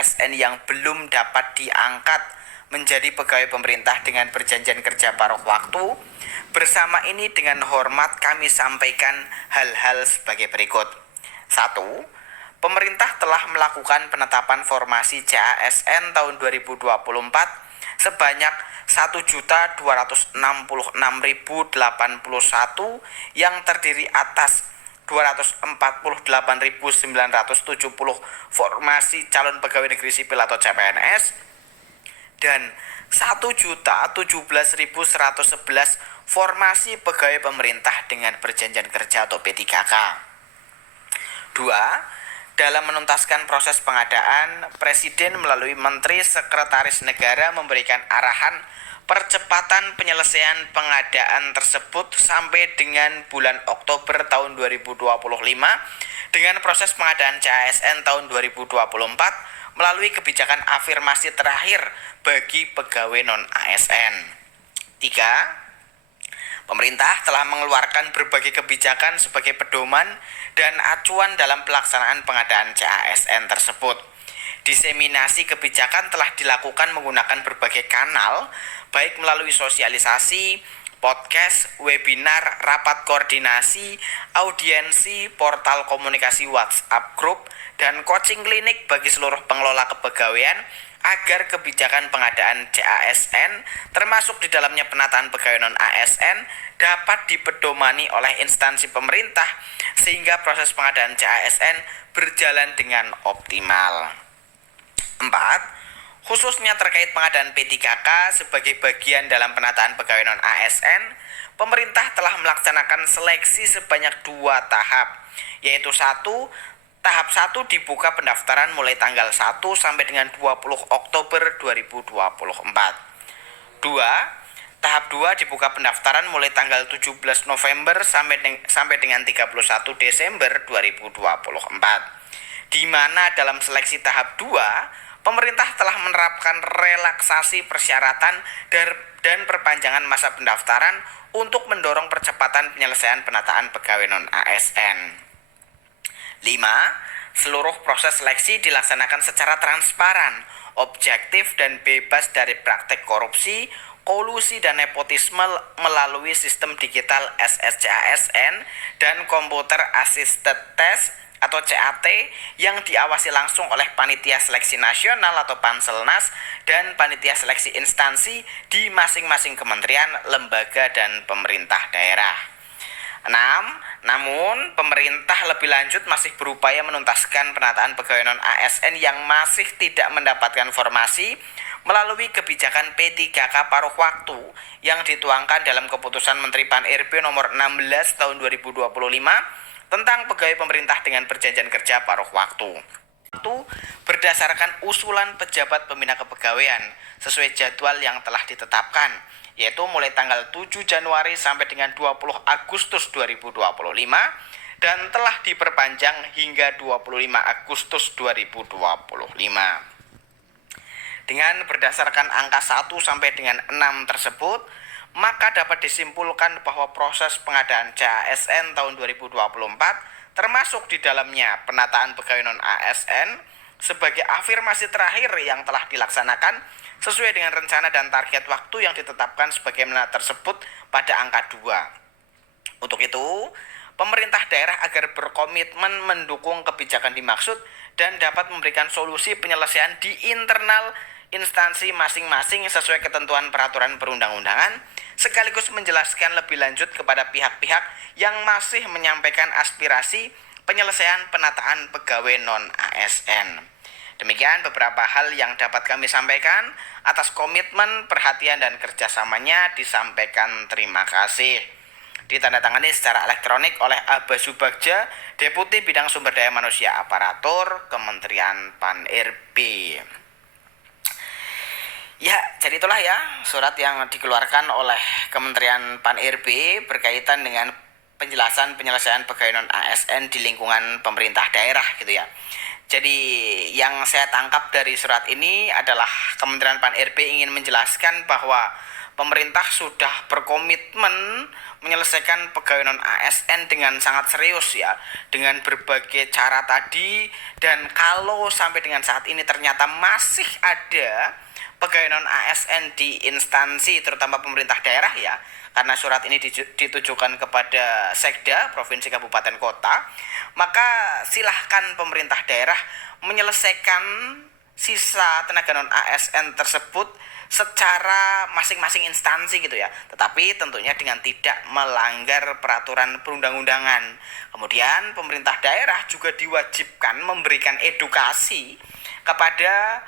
ASN yang belum dapat diangkat menjadi pegawai pemerintah dengan perjanjian kerja paruh waktu. Bersama ini dengan hormat kami sampaikan hal-hal sebagai berikut. 1. Pemerintah telah melakukan penetapan formasi CASN tahun 2024 sebanyak 1.266.081 yang terdiri atas 248.970 formasi calon pegawai negeri sipil atau CPNS dan 1.017.111 formasi pegawai pemerintah dengan perjanjian kerja atau P3K. 2. Dalam menuntaskan proses pengadaan, Presiden melalui Menteri Sekretaris Negara memberikan arahan percepatan penyelesaian pengadaan tersebut sampai dengan bulan Oktober tahun 2025 dengan proses pengadaan CASN tahun 2024 melalui kebijakan afirmasi terakhir bagi pegawai non-ASN. 3. Pemerintah telah mengeluarkan berbagai kebijakan sebagai pedoman dan acuan dalam pelaksanaan pengadaan CASN tersebut. Diseminasi kebijakan telah dilakukan menggunakan berbagai kanal, baik melalui sosialisasi, podcast, webinar, rapat koordinasi, audiensi, portal komunikasi WhatsApp group, dan coaching klinik bagi seluruh pengelola kepegawaian agar kebijakan pengadaan CASN termasuk di dalamnya penataan pegawai non-ASN dapat dipedomani oleh instansi pemerintah sehingga proses pengadaan CASN berjalan dengan optimal. 4. Khususnya terkait pengadaan P3K sebagai bagian dalam penataan pegawai non-ASN, pemerintah telah melaksanakan seleksi sebanyak 2 tahap, yaitu 1. Tahap 1 dibuka pendaftaran mulai tanggal 1 sampai dengan 20 Oktober 2024. 2. Tahap 2 dibuka pendaftaran mulai tanggal 17 November sampai dengan 31 Desember 2024. Di mana dalam seleksi tahap 2, pemerintah telah menerapkan relaksasi persyaratan dan perpanjangan masa pendaftaran untuk mendorong percepatan penyelesaian penataan pegawai non-ASN. 5. Seluruh proses seleksi dilaksanakan secara transparan, objektif dan bebas dari praktek korupsi, kolusi dan nepotisme melalui sistem digital SSCASN dan Computer Assisted Test atau CAT yang diawasi langsung oleh Panitia Seleksi Nasional atau Panselnas dan Panitia Seleksi Instansi di masing-masing kementerian, lembaga, dan pemerintah daerah. 6. Namun, pemerintah lebih lanjut masih berupaya menuntaskan penataan pegawai non-ASN yang masih tidak mendapatkan formasi melalui kebijakan P3K paruh waktu yang dituangkan dalam keputusan Menteri Pan-RB nomor 16 tahun 2025 tentang pegawai pemerintah dengan perjanjian kerja paruh waktu. Berdasarkan usulan pejabat pembina kepegawaian sesuai jadwal yang telah ditetapkan, yaitu mulai tanggal 7 Januari sampai dengan 20 Agustus 2025 dan telah diperpanjang hingga 25 Agustus 2025. Dengan berdasarkan angka 1 sampai dengan 6 tersebut, maka dapat disimpulkan bahwa proses pengadaan CASN tahun 2024 termasuk di dalamnya penataan pegawai non-ASN sebagai afirmasi terakhir yang telah dilaksanakan sesuai dengan rencana dan target waktu yang ditetapkan sebagaimana tersebut pada angka 2. Untuk itu, pemerintah daerah agar berkomitmen mendukung kebijakan dimaksud dan dapat memberikan solusi penyelesaian di internal instansi masing-masing sesuai ketentuan peraturan perundang-undangan, sekaligus menjelaskan lebih lanjut kepada pihak-pihak yang masih menyampaikan aspirasi penyelesaian penataan pegawai non-ASN. Demikian beberapa hal yang dapat kami sampaikan. Atas komitmen, perhatian, dan kerjasamanya disampaikan terima kasih. Ditandatangani secara elektronik oleh Aba Subagja, Deputi Bidang Sumber Daya Manusia Aparatur, Kementerian Pan-RB. Ya, jadi itulah ya surat yang dikeluarkan oleh Kementerian Pan-RB berkaitan dengan penjelasan penyelesaian pegawai non-ASN di lingkungan pemerintah daerah gitu ya. Jadi yang saya tangkap dari surat ini adalah Kementerian Pan-RB ingin menjelaskan bahwa pemerintah sudah berkomitmen menyelesaikan pegawai non ASN dengan sangat serius ya, dengan berbagai cara tadi. Dan kalau sampai dengan saat ini ternyata masih ada pegawai non ASN di instansi terutama pemerintah daerah ya, karena surat ini ditujukan kepada sekda provinsi kabupaten kota, maka silahkan pemerintah daerah menyelesaikan sisa tenaga non ASN tersebut secara masing-masing instansi gitu ya, tetapi tentunya dengan tidak melanggar peraturan perundang-undangan. Kemudian pemerintah daerah juga diwajibkan memberikan edukasi kepada